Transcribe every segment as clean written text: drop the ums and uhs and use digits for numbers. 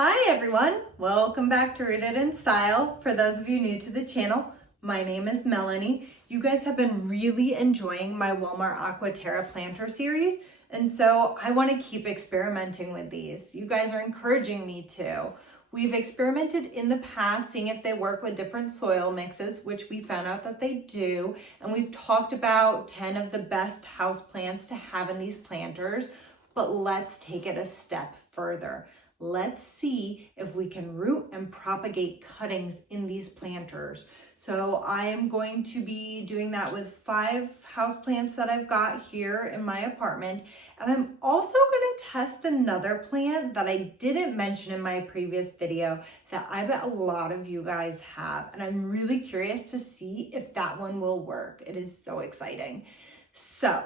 Hi everyone, welcome back to Rooted in Style. For those of you new to the channel, my name is Melanie. You guys have been really enjoying my Walmart Aqua Terra Planter series, and so I want to keep experimenting with these. You guys are encouraging me to. We've experimented in the past, seeing if they work with different soil mixes, which we found out that they do, and we've talked about 10 of the best house plants to have in these planters, but let's take it a step further. Let's see if we can root and propagate cuttings in these planters. So I am going to be doing that with 5 houseplants that I've got here in my apartment. And I'm also going to test another plant that I didn't mention in my previous video that I bet a lot of you guys have. And I'm really curious to see if that one will work. It is so exciting. So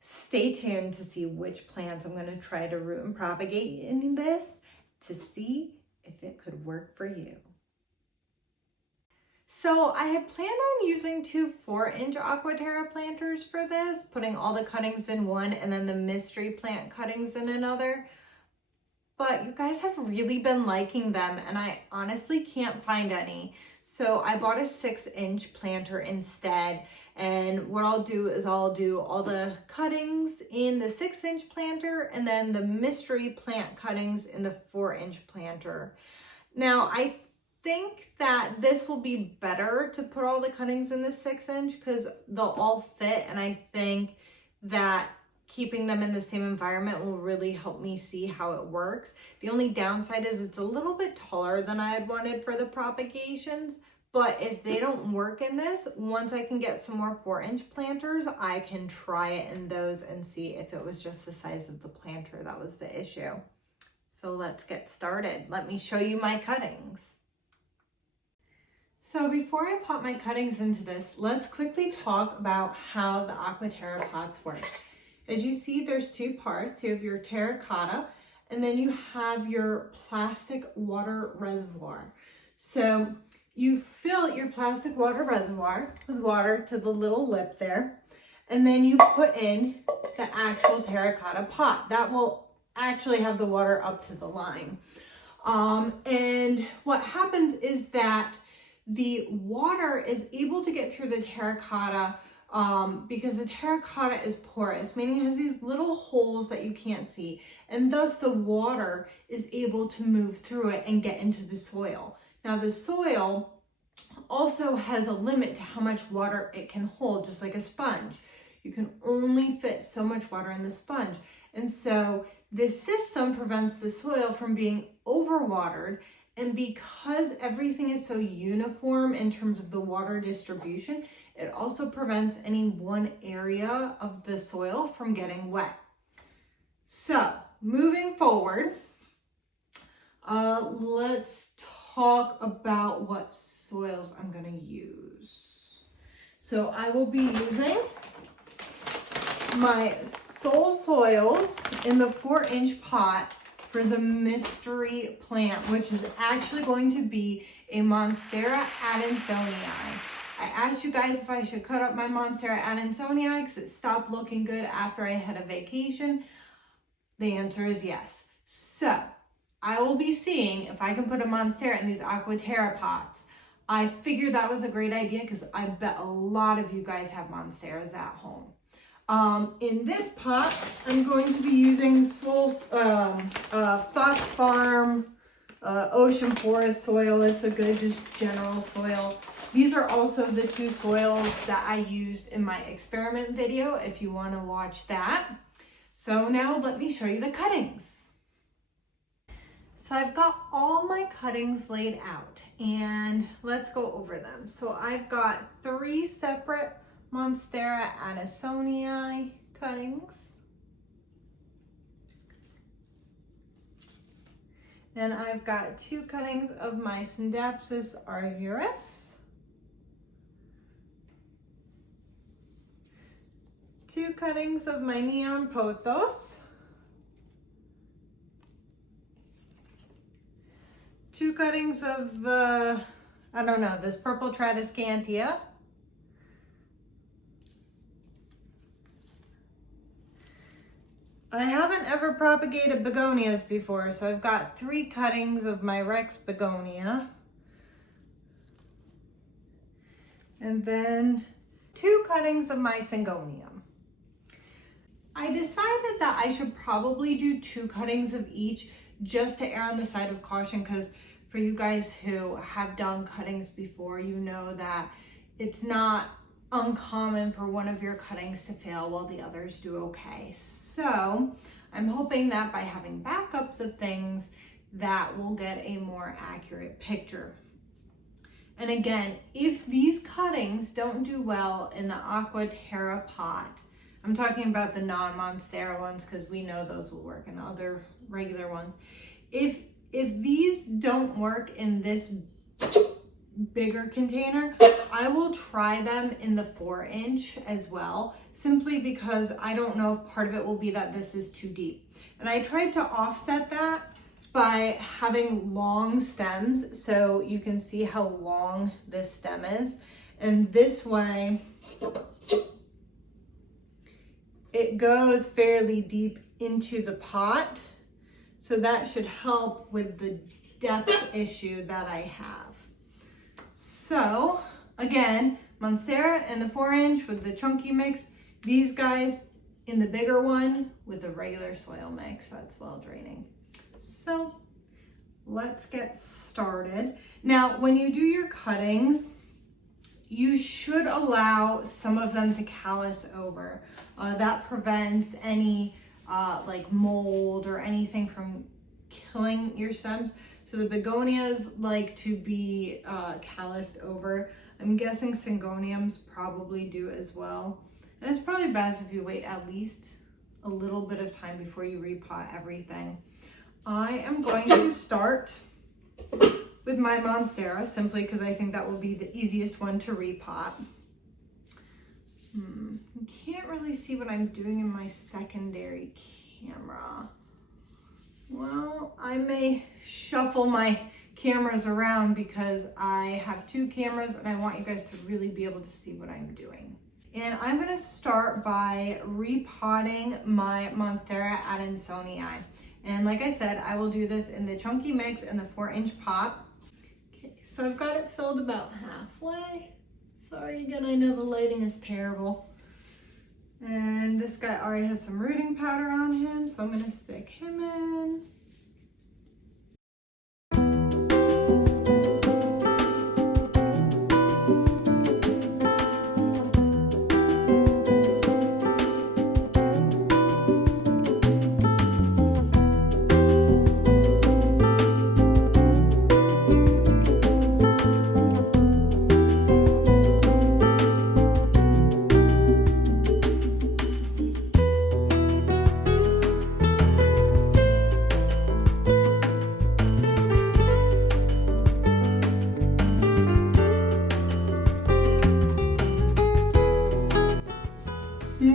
stay tuned to see which plants I'm going to try to root and propagate in this, to see if it could work for you. So I had planned on using 2 4-inch Aqua Terra planters for this, putting all the cuttings in one and then the mystery plant cuttings in another. But you guys have really been liking them and I honestly can't find any. So I bought a 6-inch planter instead. And what I'll do is I'll do all the cuttings in the 6-inch planter and then the mystery plant cuttings in the 4-inch planter. Now I think that this will be better to put all the cuttings in the 6-inch because they'll all fit, and I think that keeping them in the same environment will really help me see how it works. The only downside is it's a little bit taller than I had wanted for the propagations, but if they don't work in this, once I can get some more 4-inch planters, I can try it in those and see if it was just the size of the planter that was the issue. So let's get started. Let me show you my cuttings. So before I pop my cuttings into this, let's quickly talk about how the Aqua Terra pots work. As you see, there's 2 parts. You have your terracotta, and then you have your plastic water reservoir. So you fill your plastic water reservoir with water to the little lip there, and then you put in the actual terracotta pot. That will actually have the water up to the line. And what happens is that the water is able to get through the terracotta because the terracotta is porous, meaning it has these little holes that you can't see, and thus the water is able to move through it and get into the soil. Now the soil also has a limit to how much water it can hold, just like a sponge. You can only fit so much water in the sponge. And so this system prevents the soil from being overwatered. And because everything is so uniform in terms of the water distribution, it also prevents any one area of the soil from getting wet. So moving forward, let's talk about what soils I'm going to use. So I will be using my soul soils in the 4-inch pot for the mystery plant, which is actually going to be a Monstera adansonii. I asked you guys if I should cut up my Monstera adansonii because it stopped looking good after I had a vacation. The answer is yes. So I will be seeing if I can put a Monstera in these Aqua Terra pots. I figured that was a great idea because I bet a lot of you guys have Monsteras at home. In this pot, I'm going to be using FoxFarm Ocean Forest soil. It's a good, just general soil. These are also the 2 soils that I used in my experiment video, if you want to watch that. So now let me show you the cuttings. So I've got all my cuttings laid out, and let's go over them. So I've got 3 separate Monstera adansonii cuttings. And I've got 2 cuttings of my Scindapsus argyris. 2 cuttings of my neon pothos. 2 cuttings of, I don't know, this purple Tradescantia. I haven't ever propagated begonias before, so I've got 3 cuttings of my Rex begonia. And then 2 cuttings of my Syngonium. I decided that I should probably do 2 cuttings of each just to err on the side of caution, because for you guys who have done cuttings before, you know that it's not uncommon for one of your cuttings to fail while the others do okay. So I'm hoping that by having backups of things that we'll get a more accurate picture. And again, if these cuttings don't do well in the Aqua Terra pot, I'm talking about the non-Monstera ones because we know those will work in other regular ones. If these don't work in this bigger container, I will try them in the 4-inch as well, simply because I don't know if part of it will be that this is too deep. And I tried to offset that by having long stems, so you can see how long this stem is. And this way, it goes fairly deep into the pot. So that should help with the depth issue that I have. So again, Monstera in the 4-inch with the chunky mix, these guys in the bigger one with the regular soil mix that's well draining. So let's get started. Now, when you do your cuttings, you should allow some of them to callus over. That prevents any like mold or anything from killing your stems. So the begonias like to be calloused over. I'm guessing Syngoniums probably do as well. And it's probably best if you wait at least a little bit of time before you repot everything. I am going to start with my Monstera simply because I think that will be the easiest one to repot. You can't really see what I'm doing in my secondary camera. Well, I may shuffle my cameras around because I have 2 cameras and I want you guys to really be able to see what I'm doing. And I'm going to start by repotting my Monstera adansonii. And like I said, I will do this in the chunky mix in the 4-inch pot. Okay, so I've got it filled about halfway. Sorry again, I know the lighting is terrible. And this guy already has some rooting powder on him, so I'm gonna stick him in.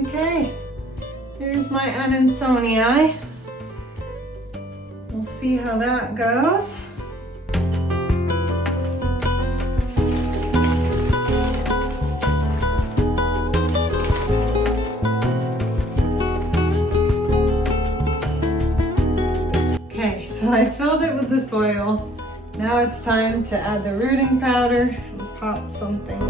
Okay, here's my adansonii. We'll see how that goes. Okay, so I filled it with the soil. Now it's time to add the rooting powder and pop something.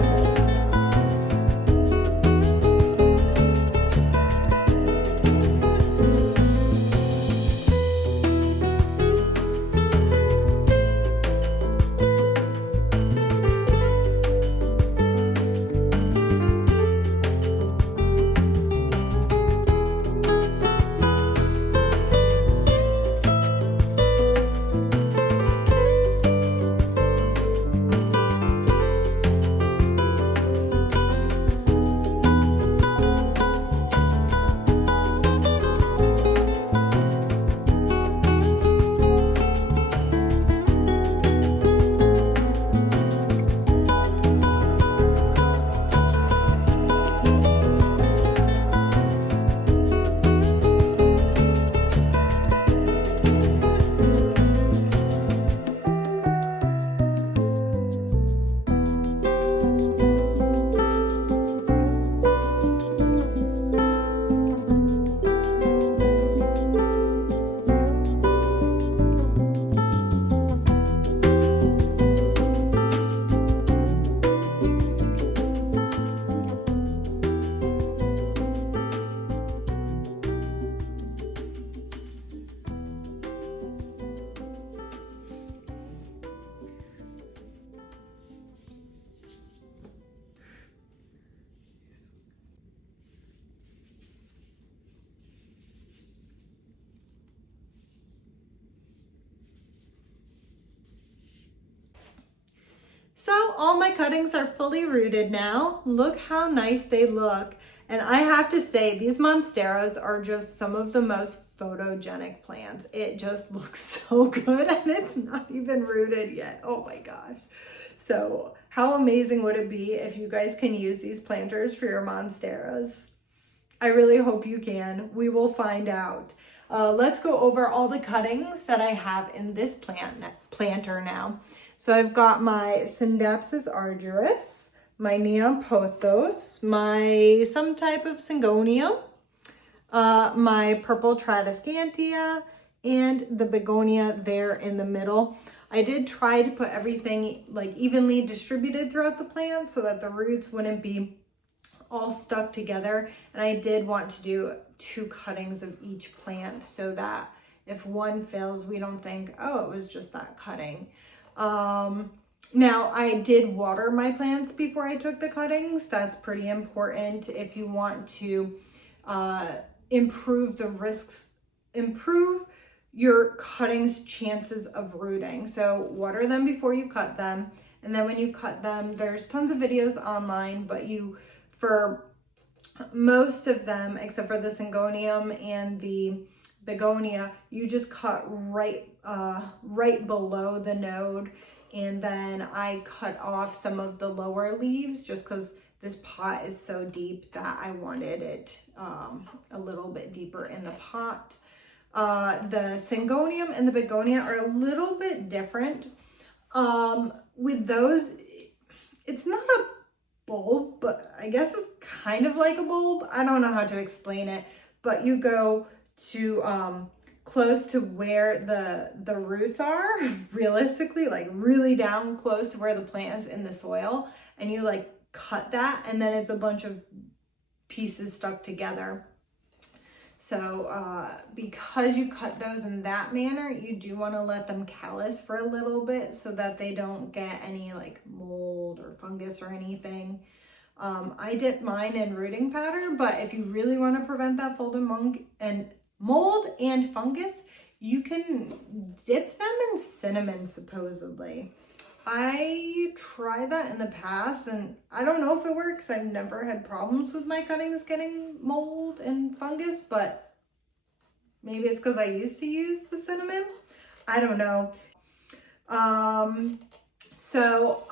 all my cuttings are fully rooted now. Look how nice they look. And I have to say, these Monsteras are just some of the most photogenic plants. It just looks so good, and it's not even rooted yet. Oh my gosh. So how amazing would it be if you guys can use these planters for your Monsteras? I really hope you can. We will find out. Let's go over all the cuttings that I have in this planter now. So I've got my Scindapsus arduus, my neon Pothos, my some type of Syngonium, my purple Tradescantia, and the Begonia there in the middle. I did try to put everything like evenly distributed throughout the plant so that the roots wouldn't be all stuck together. And I did want to do 2 cuttings of each plant so that if one fails, we don't think, oh, it was just that cutting. Now I did water my plants before I took the cuttings. That's pretty important if you want to improve your cuttings' chances of rooting. So water them before you cut them. And then when you cut them, there's tons of videos online, but for most of them, except for the Syngonium and the Begonia, you just cut right below the node. And then I cut off some of the lower leaves just because this pot is so deep that I wanted it a little bit deeper in the pot. The Syngonium and the Begonia are a little bit different. With those, it's not a bulb, but I guess it's kind of like a bulb. I don't know how to explain it, but you go to close to where the roots are, realistically, like really down close to where the plant is in the soil, and you like cut that, and then it's a bunch of pieces stuck together. So because you cut those in that manner, you do want to let them callus for a little bit so that they don't get any like mold or fungus or anything. I dipped mine in rooting powder, but if you really want to prevent that mold and fungus, you can dip them in cinnamon, supposedly. I tried that in the past, and I don't know if it works. I've never had problems with my cuttings getting mold and fungus, but maybe it's because I used to use the cinnamon. I don't know. So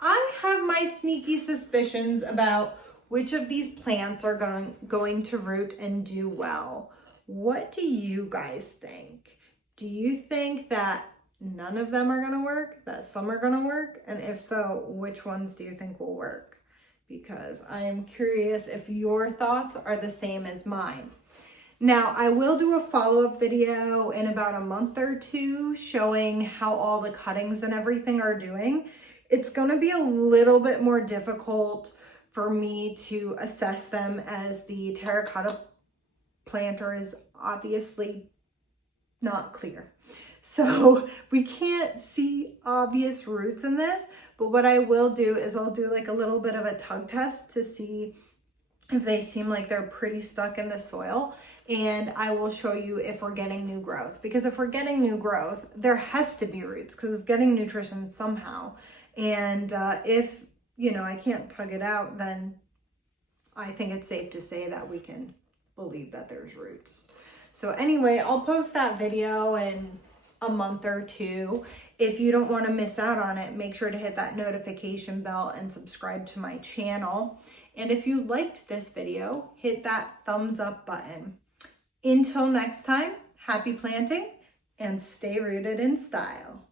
I have my sneaky suspicions about which of these plants are going to root and do well. What do you guys think? Do you think that none of them are going to work, that some are going to work? And if so, which ones do you think will work? Because I am curious if your thoughts are the same as mine. Now, I will do a follow-up video in about a month or 2 showing how all the cuttings and everything are doing. It's going to be a little bit more difficult for me to assess them as the terracotta planter is obviously not clear. So we can't see obvious roots in this, but what I will do is I'll do like a little bit of a tug test to see if they seem like they're pretty stuck in the soil. And I will show you if we're getting new growth, because if we're getting new growth, there has to be roots because it's getting nutrition somehow. And if, I can't tug it out, then I think it's safe to say that we can believe that there's roots. So anyway, I'll post that video in a month or 2. If you don't want to miss out on it, make sure to hit that notification bell and subscribe to my channel. And if you liked this video, hit that thumbs up button. Until next time, happy planting and stay rooted in style.